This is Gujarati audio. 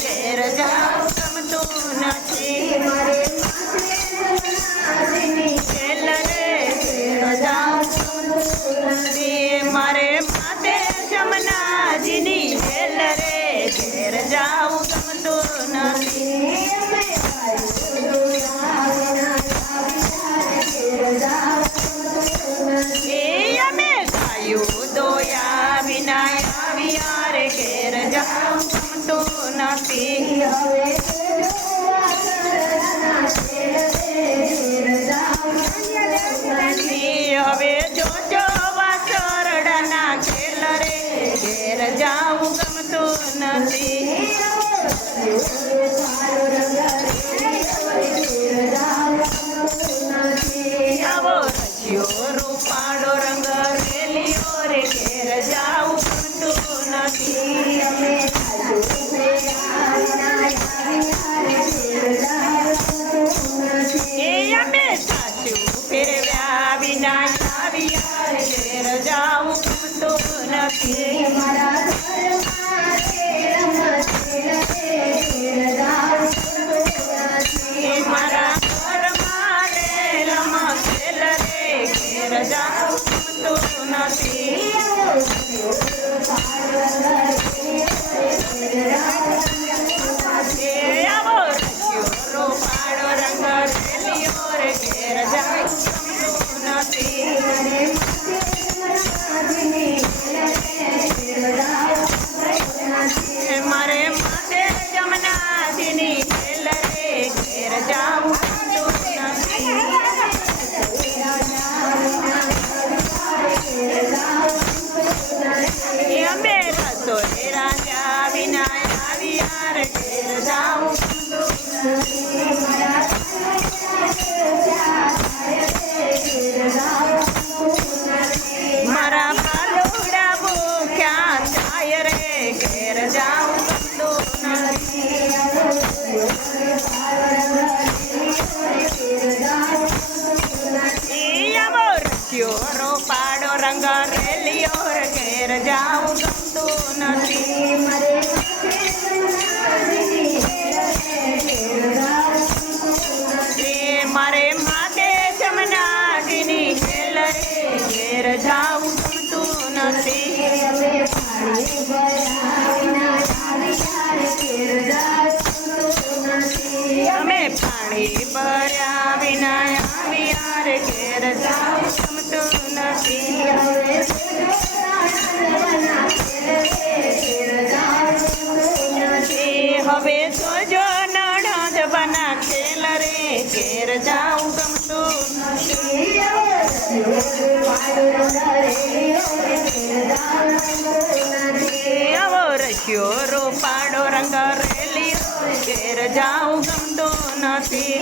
ઘેર જાઉં ગમતું નથી. ખેલ રે ઘેર જાઉં ગમતું નથી. મારે માથે જમનાજીની ખેલ રે ઘેર જાઉં ગમતું નથી. અમે ગાયું દોયા વિના આવ્યા રે ઘેર જાઉં ગમતું નથી. હવે જોજો વાસરડાના ખેલ રે ઘેર જાઉં ગમતું નથી. આવો રચ્યો રૂપાળો રંગ રેલિયો રે ઘેર જાઉં ગમતું નથી. અમે સાચું ફેરવ્યા વિના આવ્યા રે ઘેર જાઉં ગમતું નથી. મારા ઘરમાં રે રમખેલ રે ઘેર જાઉં ગમતું નથી. આવો રચ્યો રૂપાળો રંગ રેલિયો રે ઘેર જાઉં ગમતું નથી. મારે માથે જમનાજીની ખેલ રે ઘેર જાઉં ગમતું નથી. અમે રસોઈ રાજા વિના આવ્યા રે ઘેર જાઉં ગમતું નથી. મારા પાલુડા ભૂખ્યા થાય રે ઘેર જાઉં ગમતું નથી. આવો રચ્યો રૂપાળો રંગ રેલિયો રે ઘેર જાઉં ગમતું નથી. મારે માથે જમનાજીની ખેલ રે ઘેર જાઉં ગમતું નથી. અમે પાણી ભર્યા વિના આવ્યા રે ઘેર જાઉં ગમતું નથી. હવે જોજો નણંદ બના ખેલ રે ઘેર જાઉં ગમતું નથી. આવો રચ્યો રૂપાળો રંગ રેલિયો ઘેર જાઉં ગમતું નથી.